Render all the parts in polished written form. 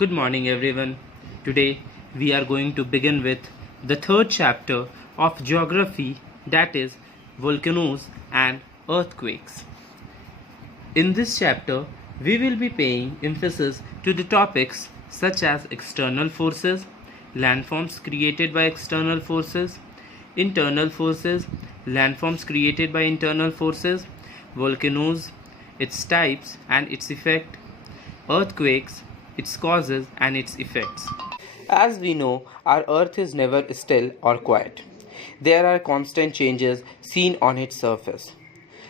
Good morning, everyone. Today we are going to begin with the third chapter of geography, that is, volcanoes and earthquakes. In this chapter, we will be paying emphasis to the topics such as external forces, landforms created by external forces, internal forces, landforms created by internal forces, volcanoes, its types and its effect, earthquakes, its causes and its effects. As we know, our earth is never still or quiet. There are constant changes seen on its surface.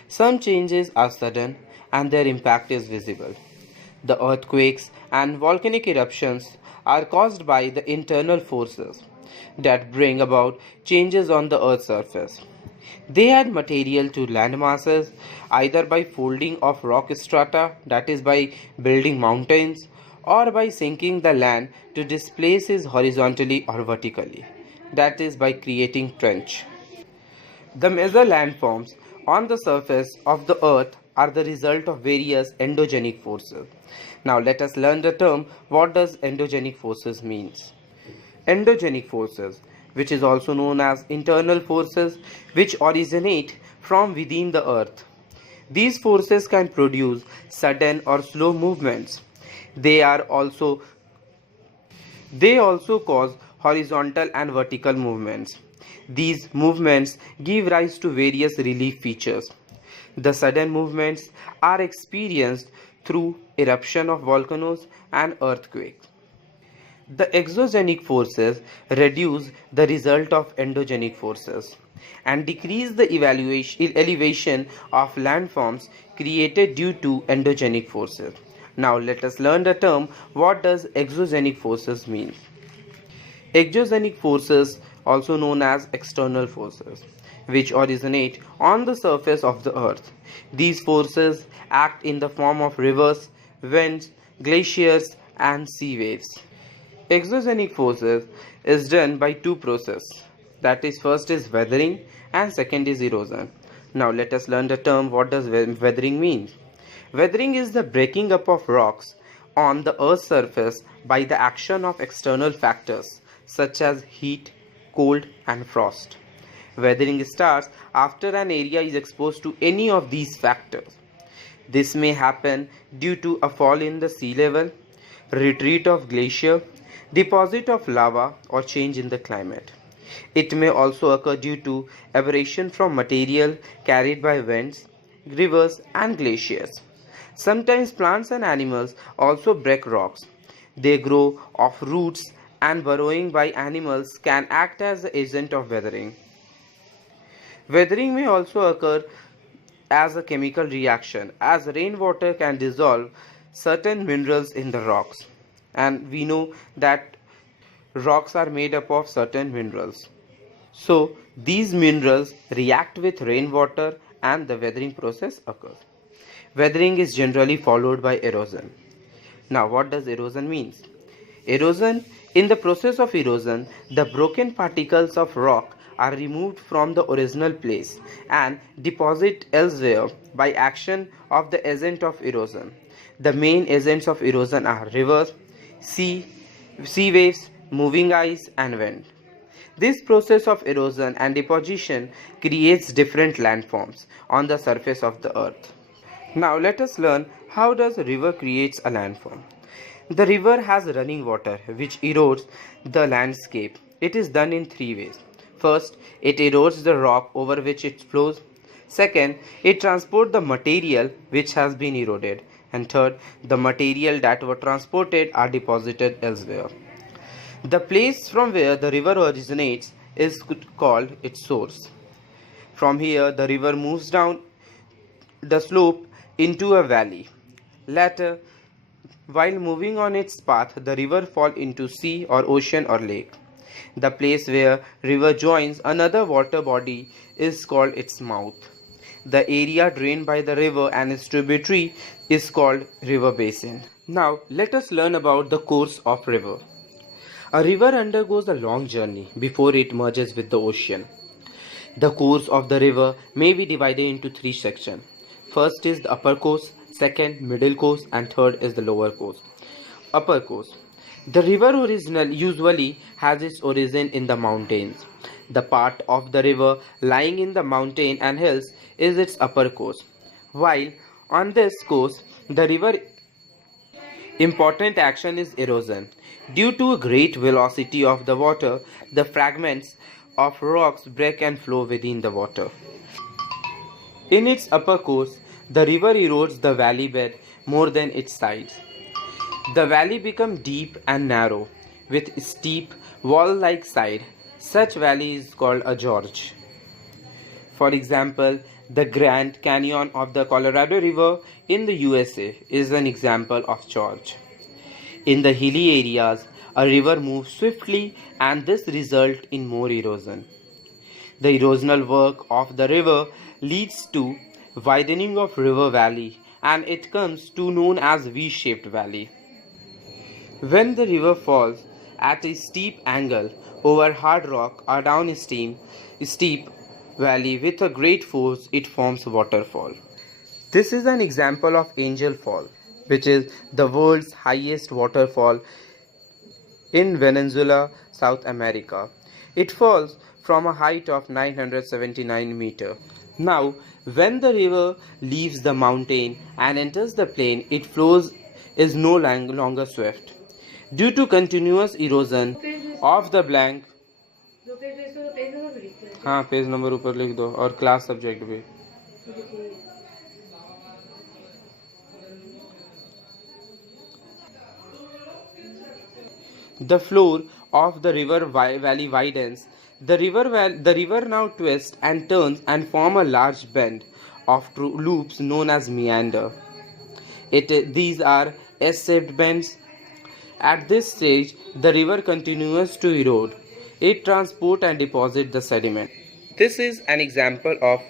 Some changes are sudden and their impact is visible. The earthquakes and volcanic eruptions are caused by the internal forces that bring about changes on the earth's surface. They add material to land masses either by folding of rock strata, that is by building mountains, or by sinking the land to displace it horizontally or vertically, that is by creating trench. The major landforms on the surface of the earth are the result of various endogenic forces. Now let us learn the term what does endogenic forces means. Endogenic forces, which is also known as internal forces, which originate from within the earth. These forces can produce sudden or slow movements. They also cause horizontal and vertical movements. These movements give rise to various relief features. The sudden movements are experienced through eruption of volcanoes and earthquakes. The exogenic forces reduce the result of endogenic forces and decrease the elevation of landforms created due to endogenic forces. Now let us learn the term what does exogenic forces mean. Exogenic forces, also known as external forces, which originate on the surface of the earth. These forces act in the form of rivers, winds, glaciers and sea waves. Exogenic forces is done by two processes, that is first is weathering and second is erosion. Now let us learn the term what does weathering mean. Weathering is the breaking up of rocks on the earth's surface by the action of external factors such as heat, cold and frost. Weathering starts after an area is exposed to any of these factors. This may happen due to a fall in the sea level, retreat of glacier, deposit of lava or change in the climate. It may also occur due to aberration from material carried by winds, rivers and glaciers. Sometimes plants and animals also break rocks. They grow off roots and burrowing by animals can act as the agent of weathering. Weathering may also occur as a chemical reaction, as rainwater can dissolve certain minerals in the rocks, and we know that rocks are made up of certain minerals. So these minerals react with rainwater and the weathering process occurs. Weathering is generally followed by erosion. Now what does erosion mean? Erosion, in the process of erosion, the broken particles of rock are removed from the original place and deposited elsewhere by action of the agent of erosion. The main agents of erosion are rivers, sea waves, moving ice and wind. This process of erosion and deposition creates different landforms on the surface of the earth. Now let us learn how does a river creates a landform. The river has running water which erodes the landscape. It is done in three ways. First, it erodes the rock over which it flows. Second, it transports the material which has been eroded. And third, the material that were transported are deposited elsewhere. The place from where the river originates is called its source. From here, the river moves down the slope into a valley. Later, while moving on its path, the river falls into sea or ocean or lake. The place where river joins another water body is called its mouth. The area drained by the river and its tributary is called river basin. Now let us learn about the course of river. A river undergoes a long journey before it merges with the ocean. The course of the river may be divided into three sections. First is the upper course, second middle course and third is the lower course. Upper course. The river usually has its origin in the mountains. The part of the river lying in the mountain and hills is its upper course. While on this course, the river important action is erosion. Due to a great velocity of the water, the fragments of rocks break and flow within the water. In its upper course, the river erodes the valley bed more than its sides. The valley becomes deep and narrow, with steep, wall-like side. Such valley is called a gorge. For example, the Grand Canyon of the Colorado River in the USA is an example of gorge. In the hilly areas, a river moves swiftly and this results in more erosion. The erosional work of the river leads to widening of river valley and it comes to known as V-shaped valley. When the river falls at a steep angle over hard rock or down a steep valley with a great force, it forms waterfall. This is an example of Angel Fall, which is the world's highest waterfall in Venezuela, South America. It falls from a height of 979 meters. Now, when the river leaves the mountain and enters the plain, its flows is no longer swift. Due to continuous erosion of the blank, हाँ page number ऊपर लिख दो और class subject भी. The floor of the river valley widens. The river now twists and turns and form a large bend of loops known as meander. These are S-shaped bends. At this stage, the river continues to erode. It transports and deposits the sediment. This is an example of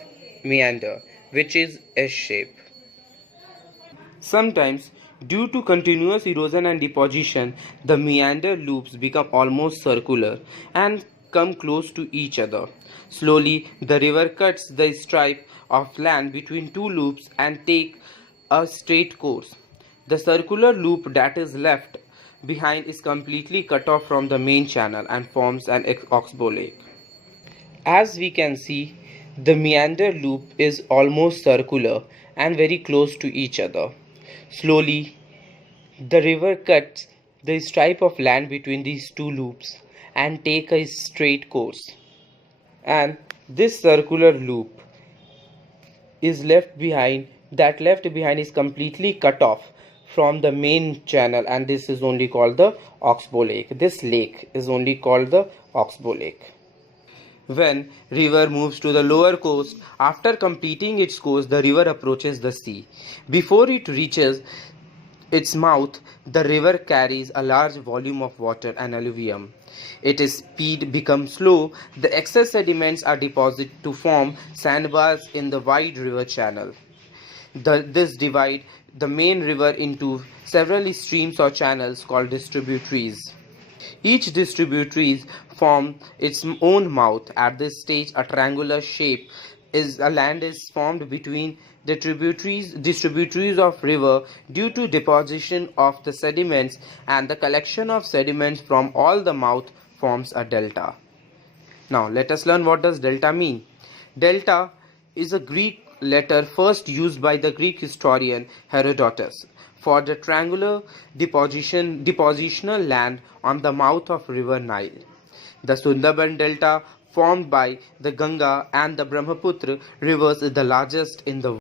meander, which is S-shape. Sometimes, due to continuous erosion and deposition, the meander loops become almost circular and come close to each other. Slowly, the river cuts the stripe of land between two loops and takes a straight course. The circular loop that is left behind is completely cut off from the main channel and forms an oxbow lake. As we can see, the meander loop is almost circular and very close to each other. Slowly, the river cuts the stripe of land between these two loops and take a straight course. And this circular loop is left behind is completely cut off from the main channel, and this is only called the oxbow lake. This lake is only called the oxbow lake. When river moves to the lower coast, after completing its course, the river approaches the sea. Before it reaches its mouth, the river carries a large volume of water and alluvium. Its speed becomes slow. The excess sediments are deposited to form sandbars in the wide river channel. This divides the main river into several streams or channels called distributaries. Each distributary forms its own mouth. At this stage, a triangular shape land is formed between the distributaries of river due to deposition of the sediments, and the collection of sediments from all the mouth forms a delta. Now let us learn what does delta mean. Delta is a Greek letter first used by the Greek historian Herodotus for the triangular depositional land on the mouth of river Nile. The Sundarban Delta, formed by the Ganga and the Brahmaputra rivers, is the largest in the world.